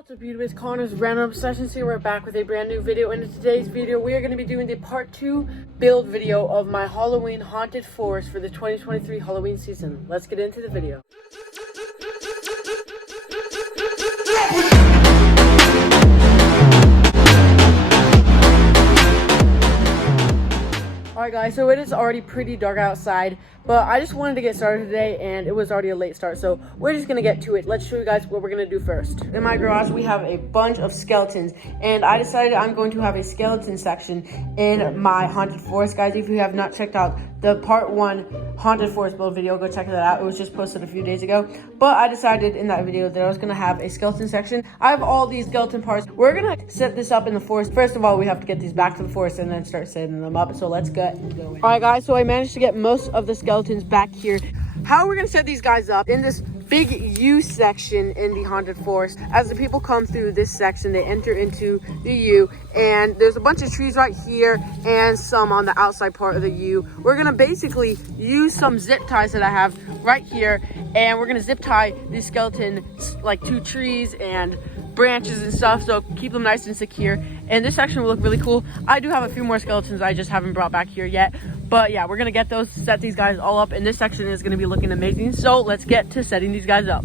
What's up YouTube, it's Connor's Random Obsessions here. We're back with a brand new video, and in today's video we are going to be doing the part 2 build video of my Halloween haunted forest for the 2023 Halloween season. Let's get into the video. Alright guys, so it is already pretty dark outside, but I just wanted to get started today and it was already a late start, so we're just gonna get to it. Let's show you guys what we're gonna do first. In my garage we have a bunch of skeletons, and I decided I'm going to have a skeleton section in my haunted forest. Guys, if you have not checked out the part 1 haunted forest build video, go check that out. It was just posted a few days ago, but I decided in that video that I was gonna have a skeleton section. I have all these skeleton parts. We're gonna set this up in the forest. First of all, we have to get these back to the forest and then start setting them up, so let's get going. All right guys, so I managed to get most of the skeletons back here. How we're gonna set these guys up in this big U section in the haunted forest. As the people come through this section, they enter into the U, and there's a bunch of trees right here and some on the outside part of the U. We're gonna basically use some zip ties that I have right here, and we're gonna zip tie these skeletons like to trees and branches and stuff, so keep them nice and secure. And this section will look really cool. I do have a few more skeletons I just haven't brought back here yet, but yeah, we're gonna get those, set these guys all up, and this section is gonna be looking amazing. So let's get to setting these guys up.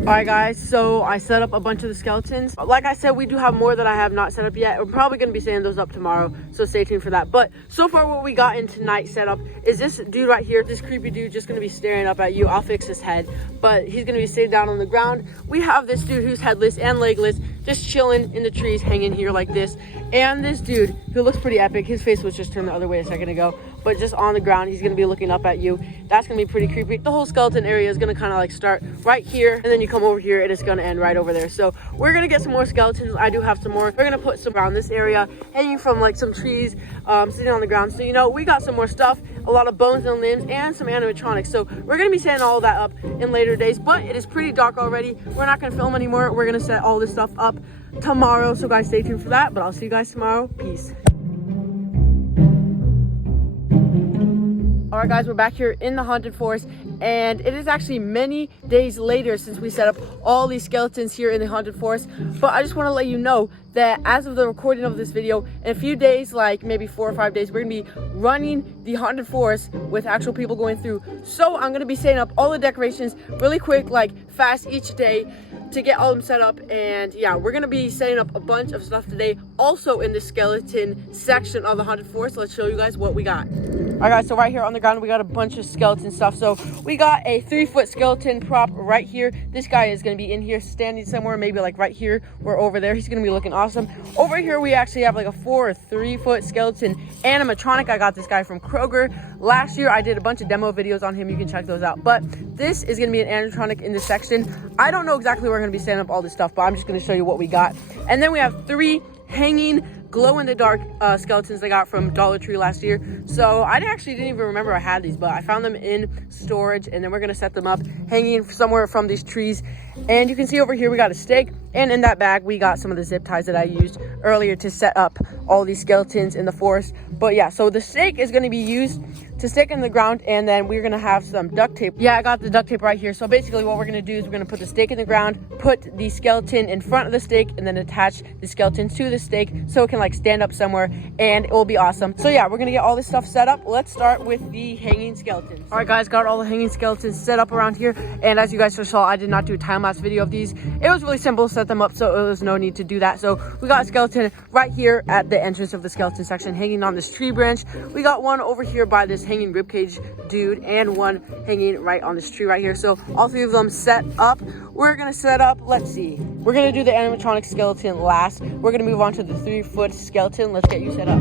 All right guys, so I set up a bunch of the skeletons. Like I said, we do have more that I have not set up yet. We're probably going to be setting those up tomorrow, so stay tuned for that. But so far what we got in tonight's setup is this dude right here, this creepy dude just going to be staring up at you. I'll fix his head, but he's going to be sitting down on the ground. We have this dude who's headless and legless, just chilling in the trees, hanging here like this. And this dude who looks pretty epic, his face was just turned the other way a second ago, but just on the ground, he's going to be looking up at you. That's going to be pretty creepy. The whole skeleton area is going to kind of like start right here, and then you come over here and it's going to end right over there. So we're going to get some more skeletons. I do have some more. We're going to put some around this area, hanging from like some trees, sitting on the ground. So, you know, we got some more stuff, a lot of bones and limbs, and some animatronics. So we're going to be setting all that up in later days, but it is pretty dark already. We're not going to film anymore. We're going to set all this stuff up tomorrow, so guys, stay tuned for that. But I'll see you guys tomorrow. Peace. All right guys, we're back here in the haunted forest, and it is actually many days later since we set up all these skeletons here in the haunted forest. But I just want to let you know that as of the recording of this video, in a few days, like maybe 4 or 5 days, we're gonna be running the haunted forest with actual people going through. So I'm gonna be setting up all the decorations really quick, like fast each day, to get all of them set up. And yeah, we're gonna be setting up a bunch of stuff today, also in the skeleton section of the haunted forest. Let's show you guys what we got. All right guys, so right here on the ground we got a bunch of skeleton stuff. So we got a 3-foot skeleton prop right here. This guy is gonna be in here standing somewhere, maybe like right here or over there. He's gonna be looking awesome. Over here we actually have like a 4 or 3-foot skeleton animatronic. I got this guy from Kroger last year. I did a bunch of demo videos on him, you can check those out. But this is gonna be an animatronic in this section. I don't know exactly where we're gonna be setting up all this stuff, but I'm just gonna show you what we got. And then we have 3 hanging glow-in-the-dark skeletons I got from Dollar Tree last year. So I actually didn't even remember I had these, but I found them in storage, and then we're gonna set them up hanging somewhere from these trees. And you can see over here we got a stake, and in that bag we got some of the zip ties that I used earlier to set up all these skeletons in the forest. But yeah, so the stake is going to be used to stick in the ground, and then we're going to have some duct tape. Yeah, I got the duct tape right here. So basically what we're going to do is we're going to put the stake in the ground, put the skeleton in front of the stake, and then attach the skeleton to the stake so it can like stand up somewhere, and it will be awesome. So yeah, we're going to get all this stuff set up. Let's start with the hanging skeletons. All right guys, got all the hanging skeletons set up around here, and as you guys just saw, I did not do a time-lapse video of these. It was really simple to set them up, so it was no need to do that. So we got a skeleton right here at the entrance of the skeleton section hanging on this tree branch. We got one over here by this hanging ribcage dude, and one hanging right on this tree right here. So all 3 of them set up. We're gonna set up, let's see, we're gonna do the animatronic skeleton last. We're gonna move on to the 3-foot skeleton. Let's get you set up.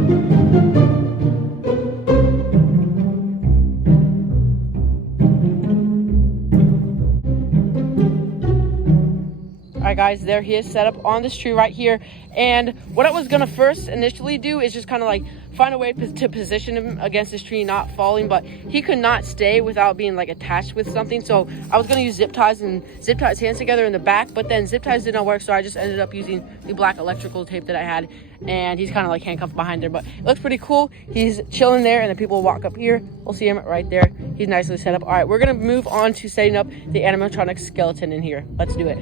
All right guys, there he is set up on this tree right here. And what I was gonna first initially do is just kind of like find a way to position him against this tree, not falling, but he could not stay without being like attached with something. So I was gonna use zip ties and zip tie his hands together in the back, but then zip ties did not work, so I just ended up using the black electrical tape that I had, and he's kind of like handcuffed behind there. But it looks pretty cool. He's chilling there, and then people walk up here. We'll see him right there. He's nicely set up. All right, we're gonna move on to setting up the animatronic skeleton in here. Let's do it.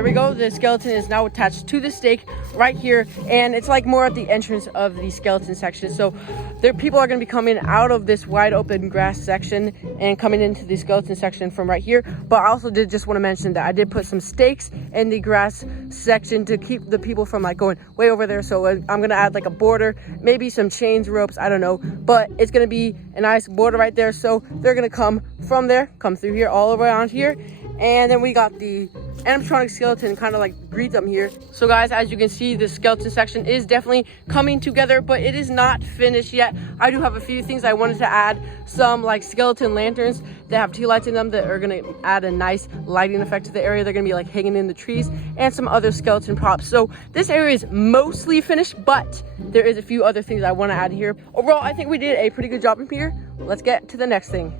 there we go. The skeleton is now attached to the stake right here, and it's like more at the entrance of the skeleton section. So there, people are going to be coming out of this wide open grass section and coming into the skeleton section from right here. But I also did just want to mention that I did put some stakes in the grass section to keep the people from like going way over there. So I'm going to add like a border, maybe some chains, ropes, I don't know, but it's going to be a nice border right there. So they're going to come from there, come through here, all around here. And then we got the animatronic skeleton kind of like greet them here. So guys, as you can see, the skeleton section is definitely coming together, but it is not finished yet. I do have a few things I wanted to add, some like skeleton lanterns that have tea lights in them that are going to add a nice lighting effect to the area. They're going to be like hanging in the trees, and some other skeleton props. So this area is mostly finished, but there is a few other things I want to add here. Overall, I think we did a pretty good job in here. Let's get to the next thing.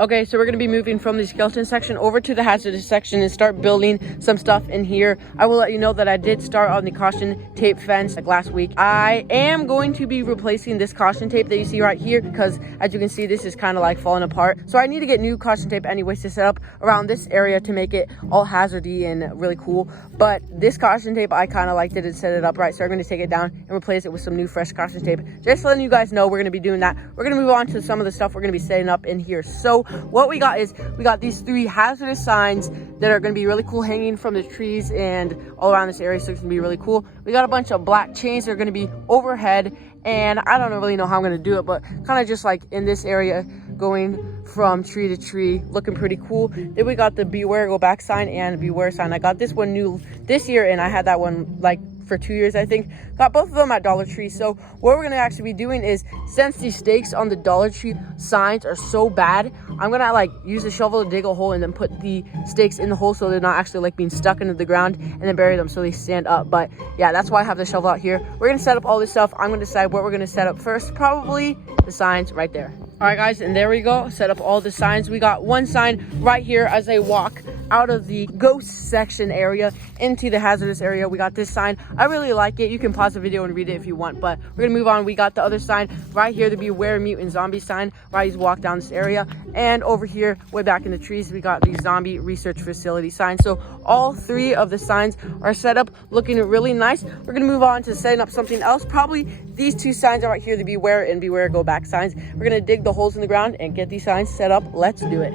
Okay, so we're going to be moving from the skeleton section over to the hazardous section and start building some stuff in here. I will let you know that I did start on the caution tape fence like last week. I am going to be replacing this caution tape that you see right here because, as you can see, this is kind of like falling apart. So I need to get new caution tape anyways to set up around this area to make it all hazardy and really cool. But this caution tape, I kind of like didn't set it up right, so I'm going to take it down and replace it with some new fresh caution tape. Just letting you guys know we're going to be doing that. We're going to move on to some of the stuff we're going to be setting up in here. So what we got is we got these 3 hazardous signs that are going to be really cool hanging from the trees and all around this area, so it's going to be really cool. We got a bunch of black chains that are going to be overhead, and I don't really know how I'm going to do it, but kind of just like in this area going from tree to tree, looking pretty cool. Then we got the beware go back sign and beware sign. I got this one new this year, and I had that one like for 2 years, I think. Got both of them at Dollar Tree. So what we're gonna actually be doing is, since these stakes on the Dollar Tree signs are so bad, I'm gonna like use a shovel to dig a hole and then put the stakes in the hole so they're not actually like being stuck into the ground, and then bury them so they stand up. But yeah, that's why I have the shovel out here. We're gonna set up all this stuff. I'm gonna decide what we're gonna set up first. Probably the signs right there. All right guys, and there we go. Set up all the signs. We got one sign right here as I walk out of the ghost section area into the hazardous area. We got this sign. I really like it. You can pause the video and read it if you want, but we're gonna move on. We got the other sign right here, the beware mutant zombie sign, right as you walk down this area. And over here, way back in the trees, we got the zombie research facility sign. So all 3 of the signs are set up, looking really nice. We're gonna move on to setting up something else. Probably these 2 signs are right here, the beware and beware go back signs. We're gonna dig the holes in the ground and get these signs set up. Let's do it.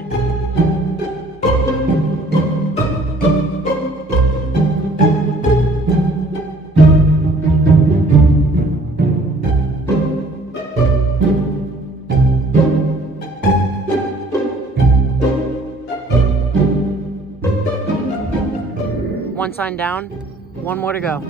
One sign down, one more to go.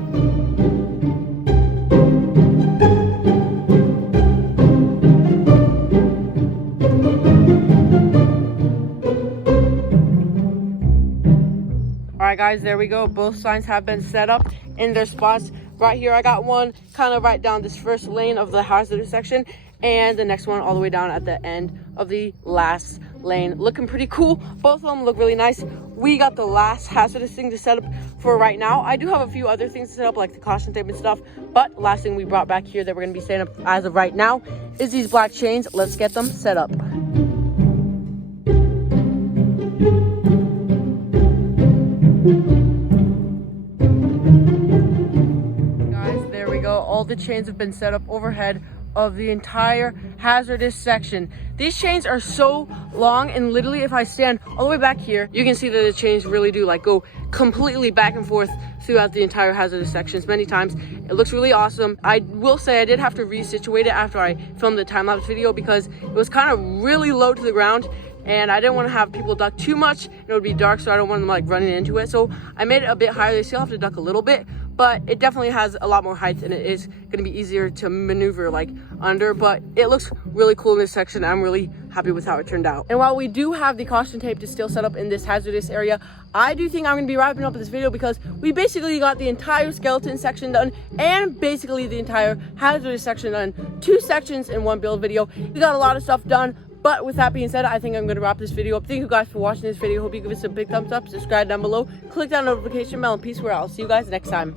All right guys, there we go. Both signs have been set up in their spots. Right here, I got one kind of right down this first lane of the hazardous section, and the next one all the way down at the end of the last lane. Looking pretty cool. Both of them look really nice. We got the last hazardous thing to set up for right now. I do have a few other things to set up, like the caution tape and stuff, but the last thing we brought back here that we're going to be setting up as of right now is these black chains. Let's get them set up. Guys, there we go. All the chains have been set up overhead of the entire hazardous section. These chains are so long, and literally if I stand all the way back here, you can see that the chains really do like go completely back and forth throughout the entire hazardous sections many times. It looks really awesome. I will say I did have to resituate it after I filmed the time-lapse video because it was kind of really low to the ground, and I didn't want to have people duck too much. It would be dark, so I don't want them like running into it. So I made it a bit higher. They still have to duck a little bit, but it definitely has a lot more height, and it is going to be easier to maneuver like under. But it looks really cool in this section. I'm really happy with how it turned out. And while we do have the caution tape to still set up in this hazardous area, I do think I'm going to be wrapping up this video because we basically got the entire skeleton section done and basically the entire hazardous section done. 2 sections in one build video. We got a lot of stuff done. But with that being said, I think I'm going to wrap this video up. Thank you guys for watching this video. Hope you give us a big thumbs up, subscribe down below, click that notification bell, and peace. Where I'll see you guys next time.